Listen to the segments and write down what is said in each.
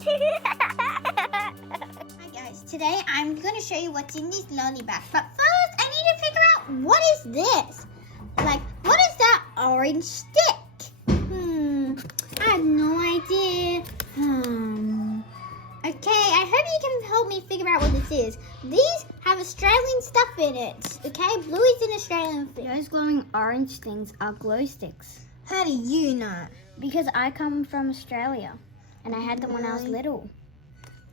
Hi guys, today I'm going to show you what's in this lolly bag. But first, I need to figure out what is this? Like, what is that orange stick? I have no idea. Okay, I hope you can help me figure out what this is. These have Australian stuff in it. Okay, blue is an Australian thing. Those glowing orange things are glow sticks. How do you know? Because I come from Australia and I had them when I was little.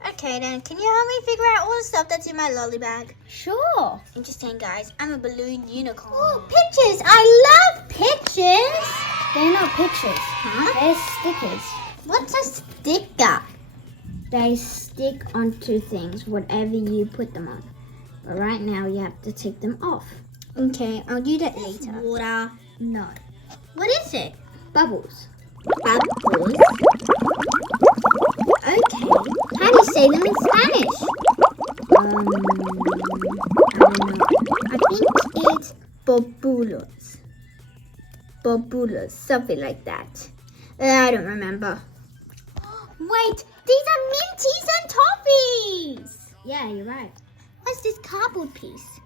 Okay then, can you help me figure out all the stuff that's in my lolly bag? Sure. Interesting guys, I'm a balloon unicorn. Oh, pictures! I love pictures! They're not pictures. Huh? They're stickers. What's a sticker? They stick onto things, whatever you put them on. But right now you have to take them off. Okay, I'll do that later. Water. No. What is it? Bubbles. Bubbles. Okay. How do you say them in Spanish? I don't know. I think it's bobulos. Bobulos, something like that. I don't remember. Wait, these are minties and toffees. Yeah, you're right. What's this cardboard piece?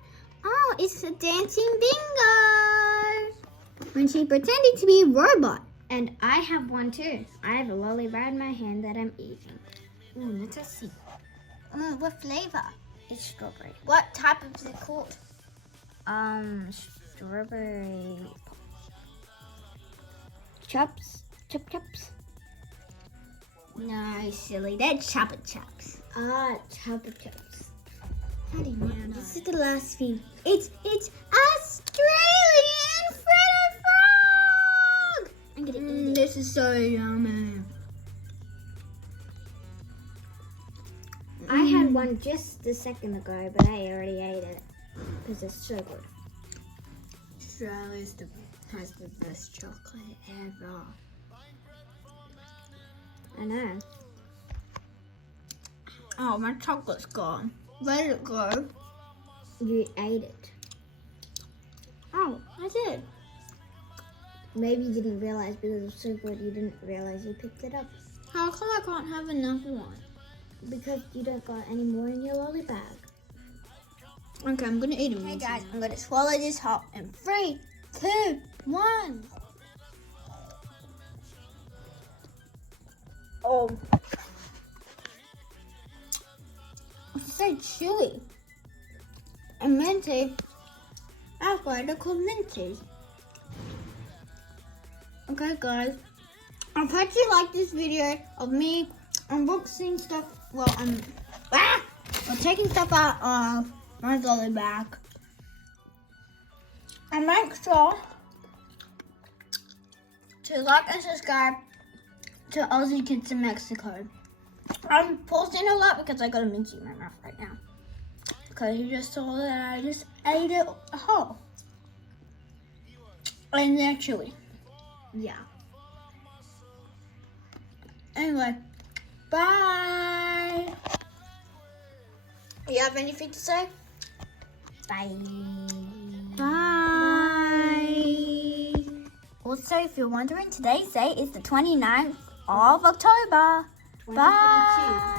Oh, it's a dancing bingo. When she pretended to be a robot. And I have one too. I have a lolly right in my hand that I'm eating. Ooh, let us see. What flavor? It's strawberry. What type is it called? Strawberry chops. Chops. No, silly. They're Chupa Chups. Chupa Chups. How do you know? This is the last thing. It's Australian Freddo Frog! I'm gonna eat it. This is so yummy. I had one just a second ago, but I already ate it because it's so good. Australia has the best chocolate ever. I know. Oh, my chocolate's gone. Where did it go? You ate it. Oh, I did. Maybe you didn't realize because it was so good you didn't realize you picked it up. How come I can't have another one? Because you don't got any more in your lolly bag. Okay, I'm gonna eat them. Hey guys, I'm gonna swallow this whole in 3, 2, 1. Oh, it's so chewy and minty. That's why they're called minties. Okay, guys, I hope you like this video of me unboxing stuff. Well, I'm taking stuff out of my lolly bag. And make sure to like and subscribe to Aussie Kids in Mexico. I'm pausing a lot because I got a minty in my mouth right now. Because you just saw that I just ate it whole. And they're chewy. Yeah. Anyway, bye. You have anything to say? Bye. Bye. Also, if you're wondering, today's date is the 29th of October. 2022. Bye.